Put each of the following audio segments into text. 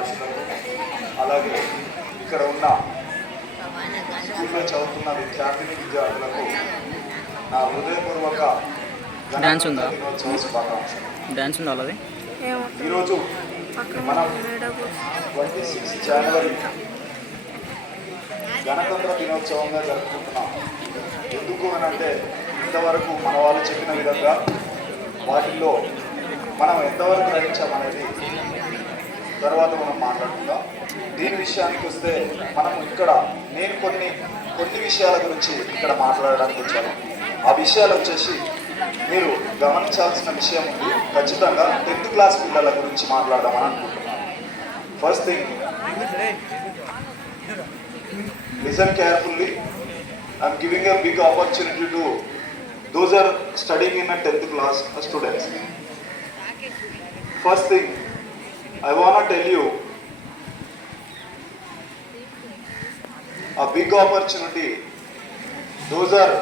దాసులకు అలాగే ఇక్కడ ఉన్న స్కూల్లో చదువుతున్న విద్యార్థులకు నా హృదయపూర్వక దినోత్సవ శుభాకాంక్షలు. ఈరోజు మనం 26 జనవరి గణతంత్ర దినోత్సవంగా జరుపుకుంటున్నాం. ఎందుకు అని అంటే ఇంతవరకు మన వాళ్ళు చెప్పిన విధంగా వాటిల్లో మనం ఎంతవరకు గ్రహించామనేది తర్వాత మనం మాట్లాడుకుందాం. దీని విషయానికి వస్తే మనం ఇక్కడ నేను కొన్ని విషయాల గురించి ఇక్కడ మాట్లాడడానికి వచ్చాను. ఆ విషయాలు వచ్చేసి మీరు గమనించాల్సిన విషయం ఉంది. ఖచ్చితంగా 10th క్లాస్ పిల్లల గురించి మాట్లాడదామని అనుకుంటున్నాను. First thing, listen carefully. I'm giving a big opportunity to those are studying in a 10th class students. First thing, I want to tell you a big opportunity. Those are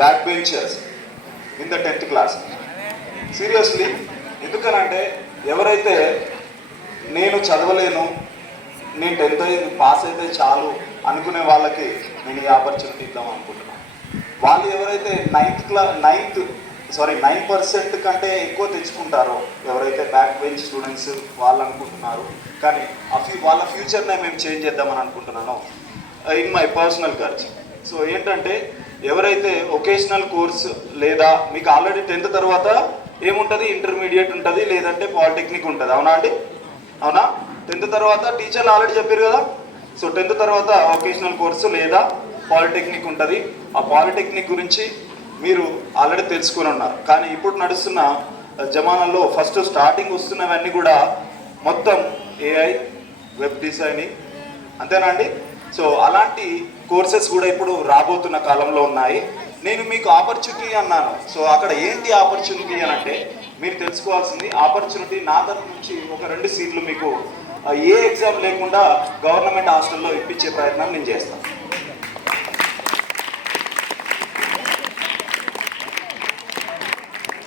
backbenchers in the 10th class. Seriously, ఎందుకనంటే ఎవరైతే నేను చదవలేను, నేను 10th pass అయితే చాలు అనుకునే వాళ్ళకి నేను ఈ ఆపర్చునిటీ ఇద్దాం అనుకుంటున్నాను. వాళ్ళు ఎవరైతే 9% కంటే ఎక్కువ తెచ్చుకుంటారో, ఎవరైతే బ్యాక్ బెంచ్ స్టూడెంట్స్ వాళ్ళు అనుకుంటున్నారు, కానీ వాళ్ళ ఫ్యూచర్నే మేము చేంజ్ చేద్దామని అనుకుంటున్నాను ఇన్ మై పర్సనల్ ఖర్చు. సో ఏంటంటే ఎవరైతే వొకేషనల్ కోర్స్ లేదా మీకు ఆల్రెడీ 10th తర్వాత ఏముంటుంది, ఇంటర్మీడియట్ ఉంటుంది, లేదంటే పాలిటెక్నిక్ ఉంటుంది. అవునా అండి? అవునా? 10th తర్వాత టీచర్లు ఆల్రెడీ చెప్పారు కదా. సో 10th తర్వాత వొకేషనల్ కోర్సు లేదా పాలిటెక్నిక్ ఉంటుంది. ఆ పాలిటెక్నిక్ గురించి మీరు ఆల్రెడీ తెలుసుకొని ఉన్నారు. కానీ ఇప్పుడు నడుస్తున్న జమానాలో ఫస్ట్ స్టార్టింగ్ వస్తున్నవన్నీ కూడా మొత్తం AI, వెబ్ డిజైనింగ్, అంతేనా అండి? సో అలాంటి కోర్సెస్ కూడా ఇప్పుడు రాబోతున్న కాలంలో ఉన్నాయి. నేను మీకు ఆపర్చునిటీ అన్నాను. సో అక్కడ ఏంటి ఆపర్చునిటీ అని అంటే మీరు తెలుసుకోవాల్సింది, ఆపర్చునిటీ నా తరఫు నుంచి ఒక 2 సీట్లు మీకు ఏ ఎగ్జామ్ లేకుండా గవర్నమెంట్ హాస్టల్లో ఇప్పించే ప్రయత్నం నేను చేస్తాను.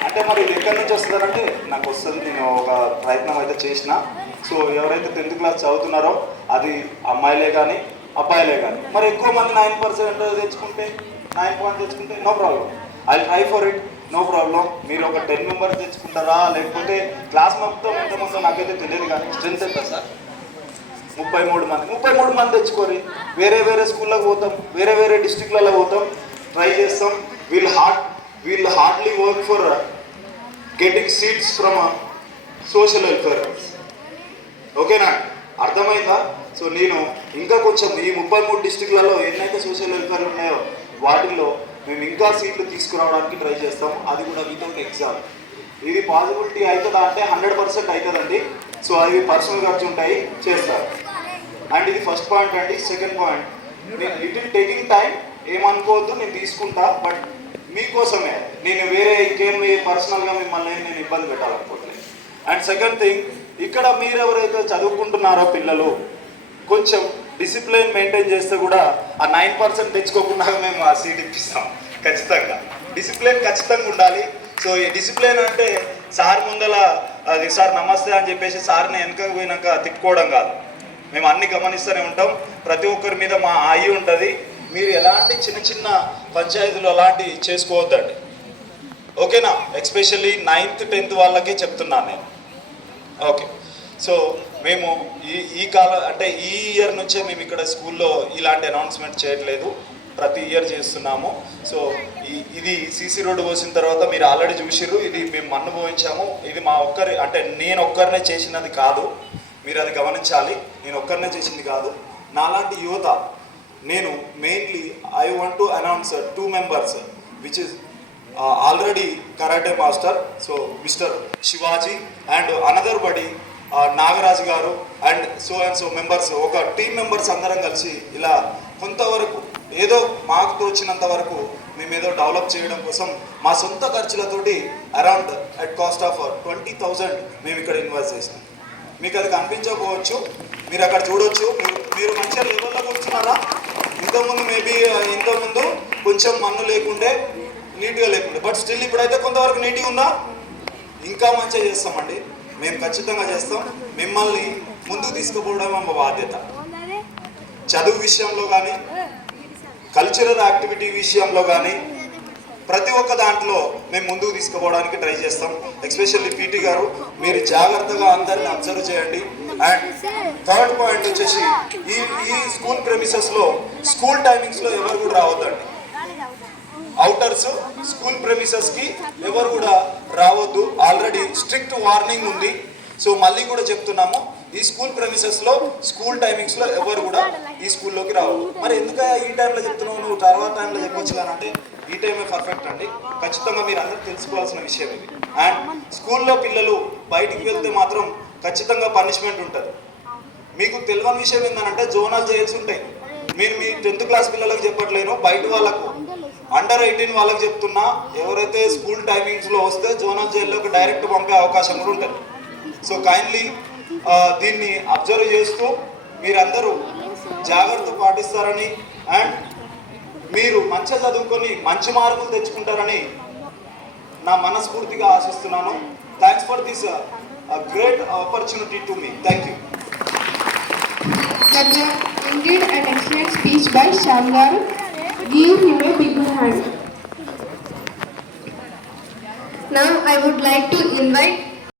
అంటే మరి ఎక్కడి నుంచి వస్తుందంటే నాకు వస్తుంది, నేను ఒక ప్రయత్నం అయితే చేసిన. సో ఎవరైతే 10th క్లాస్ చదువుతున్నారో అది అమ్మాయిలే కానీ అబ్బాయిలే కానీ, మరి ఎక్కువ మంది 9% తెచ్చుకుంటే 9 పాయింట్ తెచ్చుకుంటే no problem, I try for it, no problem. మీరు ఒక 10 మెంబర్స్ తెచ్చుకుంటారా, లేకపోతే క్లాస్ మొత్తం ఎంతమందో నాకైతే తెలియదు, కానీ స్ట్రెంత్ ఎంత సార్? 33 మంది తెచ్చుకోరి. వేరే స్కూళ్ళకి పోతాం, వేరే డిస్ట్రిక్ట్లలో పోతాం, ట్రై చేస్తాం. We'll hardly work for getting seats from social welfare. ఓకేనా? అర్థమైందా? సో నేను ఇంకా కొంచెం ఈ 33 డిస్ట్రిక్ట్లలో ఎన్నైతే సోషల్ వెల్ఫేర్ ఉన్నాయో వాటిల్లో మేము ఇంకా సీట్లు తీసుకురావడానికి ట్రై చేస్తాము. అది కూడా వితౌట్ ఎగ్జామ్. ఇది పాసిబిలిటీ అవుతుందా అంటే 100% అవుతుందండి. సో అవి పర్సనల్ ఖర్చు ఉంటాయి, చేస్తారు. అండ్ ఇది ఫస్ట్ పాయింట్ అండి. Second point, little taking time, ఏమనుకోవద్దు, నేను తీసుకుంటా, బట్ మీకోసమే. నేను వేరే ఇంకేమి పర్సనల్గా మిమ్మల్ని నేను ఇబ్బంది పెట్టాలనుకోవట్లేదు. అండ్ సెకండ్ థింగ్, ఇక్కడ మీరు ఎవరైతే చదువుకుంటున్నారో పిల్లలు కొంచెం డిసిప్లిన్ మెయింటైన్ చేస్తే కూడా ఆ 9% తెచ్చుకోకుండా మేము ఆ సీట్ ఇప్పిస్తాం. ఖచ్చితంగా డిసిప్లిన్ ఖచ్చితంగా ఉండాలి. సో ఈ డిసిప్లిన్ అంటే సార్ ముందల అది సార్ నమస్తే అని చెప్పేసి సార్ని వెనకకు పోయినాక తిట్టుకోవడం కాదు. మేము అన్ని గమనిస్తూనే ఉంటాం. ప్రతి ఒక్కరి మీద మా ఆయి ఉంటుంది. మీరు ఎలాంటి చిన్న పంచాయతీలు అలాంటివి చేసుకోవద్దండి. ఓకేనా? ఎస్పెషల్లీ 9th 10th వాళ్ళకే చెప్తున్నాను నేను. ఓకే. సో మేము ఈ ఇయర్ నుంచే మేము ఇక్కడ స్కూల్లో ఇలాంటి అనౌన్స్మెంట్ చేయట్లేదు, ప్రతి ఇయర్ చేస్తున్నాము. సో ఇది సీసీ రోడ్డు పోసిన తర్వాత మీరు ఆల్రెడీ చూసిర్రు, ఇది మేము మన్ను పోయించాము. ఇది మా ఒక్కరి అంటే నేను ఒక్కరినే చేసినది కాదు, మీరు అది గమనించాలి. నేను ఒక్కరినే చేసింది కాదు, నాలాంటి యువత. నేను mainly I want to announce 2 members which is already karate master, so mister Shivaji, and another బడి నాగరాజు గారు, అండ్ సో మెంబర్స్, ఒక టీమ్ మెంబర్స్ అందరం కలిసి ఇలా కొంతవరకు ఏదో మాకు తోచినంత వరకు మేము ఏదో డెవలప్ చేయడం కోసం మా సొంత ఖర్చులతోటి అరౌండ్ అట్ కాస్ట్ ఆఫ్ 20,000 మేము ఇక్కడ ఇన్వెస్ట్ చేసినాం. మీకు అది కనిపించకపోవచ్చు, మీరు అక్కడ చూడొచ్చు. మీరు మంచిగా లెవెల్లో కూర్చున్నారా? ఇంతకుముందు కొంచెం మన్ను లేకుండే, నీట్గా లేకుండే, బట్ స్టిల్ ఇప్పుడైతే కొంతవరకు నీట్గా ఉందా? ఇంకా మంచిగా చేస్తామండి, మేము ఖచ్చితంగా చేస్తాం. మిమ్మల్ని ముందుకు తీసుకుపోవడం మా బాధ్యత. చదువు విషయంలో కానీ, కల్చరల్ యాక్టివిటీ విషయంలో కానీ ప్రతి ఒక్క దాంట్లో మేము ముందుకు తీసుకుపోవడానికి ట్రై చేస్తాం. ఎస్పెషల్లీ పీటీ గారు, మీరు జాగ్రత్తగా అందరిని అబ్జర్వ్ చేయండి. అండ్ థర్డ్ పాయింట్ వచ్చేసి ఈ స్కూల్ ప్రెమిసెస్లో స్కూల్ టైమింగ్స్లో ఎవరు కూడా రావద్దండి. అవుటర్స్ స్కూల్ ప్రెమిసెస్కి ఎవరు కూడా రావద్దు. ఆల్రెడీ స్ట్రిక్ట్ వార్నింగ్ ఉంది. సో మళ్ళీ కూడా చెప్తున్నాము, ఈ స్కూల్ ప్రెమిసెస్లో స్కూల్ టైమింగ్స్లో ఎవరు కూడా ఈ స్కూల్లోకి రావద్దు. మరి ఎందుకు ఈ టైంలో చెప్తున్నావు, నువ్వు తర్వాత టైంలో చెప్పొచ్చు కానీ అంటే ఈ టైమే పర్ఫెక్ట్ అండి. ఖచ్చితంగా మీరు అందరూ తెలుసుకోవాల్సిన విషయం ఇది. అండ్ స్కూల్లో పిల్లలు బయటికి వెళ్తే మాత్రం ఖచ్చితంగా పనిష్మెంట్ ఉంటుంది. మీకు తెలియని విషయం ఏంటంటే జోనల్ జైల్స్ ఉంటాయి. మీరు మీ 10th క్లాస్ పిల్లలకు చెప్పట్లేను, బయట వాళ్ళకు అండర్ 18 వాళ్ళకి చెప్తున్నా, ఎవరైతే స్కూల్ టైమింగ్స్లో వస్తే జోనల్ జైల్లోకి డైరెక్ట్ పంపే అవకాశం కూడా ఉంటుంది. సో కైండ్లీ దీన్ని అబ్జర్వ్ చేస్తూ మీరందరూ జాగ్రత్త పాటిస్తారని అండ్ మీరు మంచిగా చదువుకొని మంచి మార్కులు తెచ్చుకుంటారని నా మనస్ఫూర్తిగా ఆశిస్తున్నాను. Thanks for this great opportunity to me. Thank you. That was indeed an excellent speech by Shyam garu. Give him a big hand. Now I would like to invite